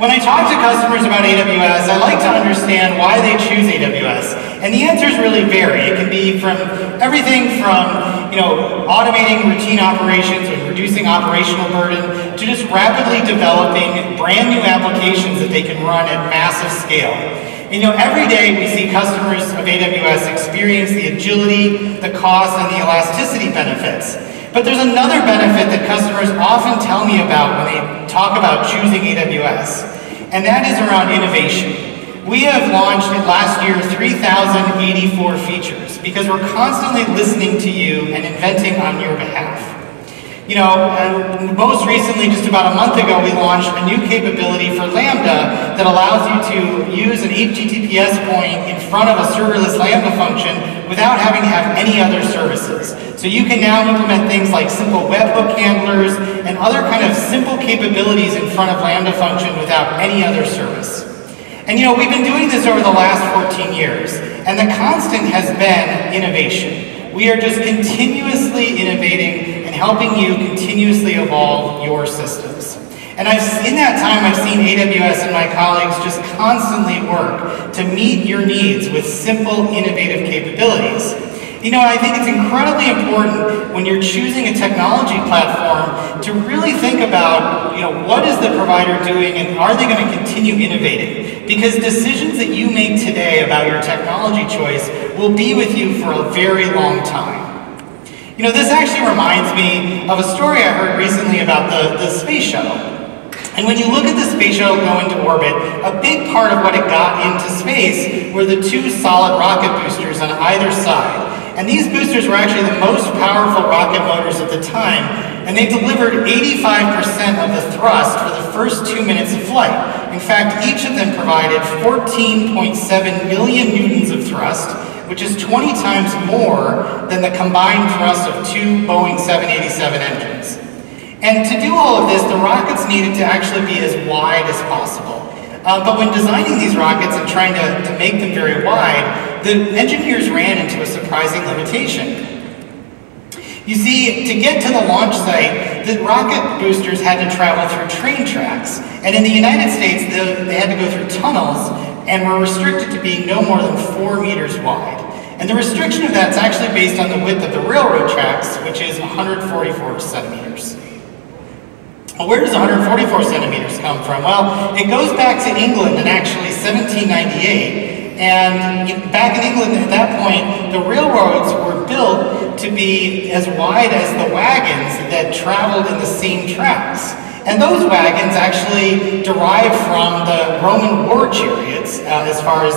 When I talk to customers about AWS, I like to understand why they choose AWS. And the answers really vary. It can be from everything from, automating routine operations and reducing operational burden to just rapidly developing brand new applications that they can run at massive scale. Every day we see customers of AWS experience the agility, the cost, and the elasticity benefits. But there's another benefit that customers often tell me about when they talk about choosing AWS, and that is around innovation. We have launched last year 3,084 features because we're constantly listening to you and inventing on your behalf. Most recently, just about a month ago, we launched a new capability for Lambda that allows you to use an HTTPS point in front of a serverless Lambda function without having to have any other services. So you can now implement things like simple webhook handlers and other kind of simple capabilities in front of Lambda function without any other service. And we've been doing this over the last 14 years, and the constant has been innovation. We are just continuously innovating and helping you continuously evolve your systems. And in that time, I've seen AWS and my colleagues just constantly work to meet your needs with simple, innovative capabilities. I think it's incredibly important when you're choosing a technology platform to really think about, what is the provider doing and are they going to continue innovating? Because decisions that you make today about your technology choice will be with you for a very long time. This actually reminds me of a story I heard recently about the space shuttle. And when you look at the space shuttle go into orbit, a big part of what it got into space were the two solid rocket boosters on either side. And these boosters were actually the most powerful rocket motors at the time, and they delivered 85% of the thrust for the first 2 minutes of flight. In fact, each of them provided 14.7 million newtons of thrust, which is 20 times more than the combined thrust of two Boeing 787 engines. And to do all of this, the rockets needed to actually be as wide as possible. But when designing these rockets and trying to make them very wide, the engineers ran into a surprising limitation. You see, to get to the launch site, the rocket boosters had to travel through train tracks. And in the United States, they had to go through tunnels and were restricted to being no more than 4 meters wide. And the restriction of that is actually based on the width of the railroad tracks, which is 144 centimeters. Well, where does 144 centimeters come from? Well, it goes back to England in actually 1798. And back in England at that point, the railroads were built to be as wide as the wagons that traveled in the same tracks. And those wagons actually derived from the Roman war chariots as far as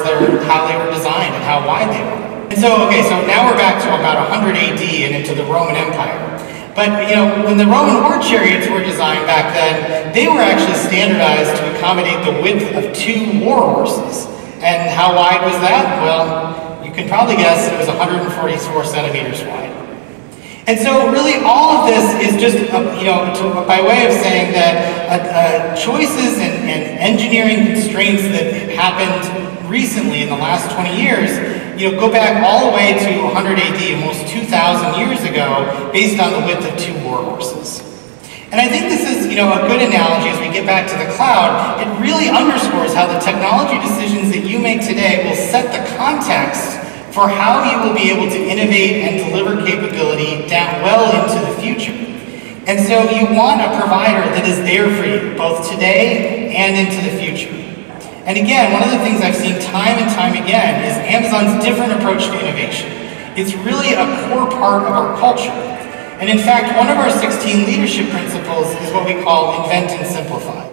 how they were designed and how wide they were. And so now we're back to about 100 AD and into the Roman Empire. But, when the Roman war chariots were designed back then, they were actually standardized to accommodate the width of 2 war horses. And how wide was that? Well, you can probably guess it was 144 centimeters wide. And so really all of this is just, by way of saying that choices and engineering constraints that happened recently in the last 20 years, go back all the way to 100 AD, almost 2,000 years ago, based on the width of 2 war horses. And I think this is, a good analogy as we get back to the cloud. It really underscores how the technology decisions that you make today will set the context for how you will be able to innovate and deliver capability down well into the future. And so you want a provider that is there for you, both today and into the future. And again, one of the things I've seen time and time again is Amazon's different approach to innovation. It's really a core part of our culture. And in fact, one of our 16 leadership principles is what we call invent and simplify.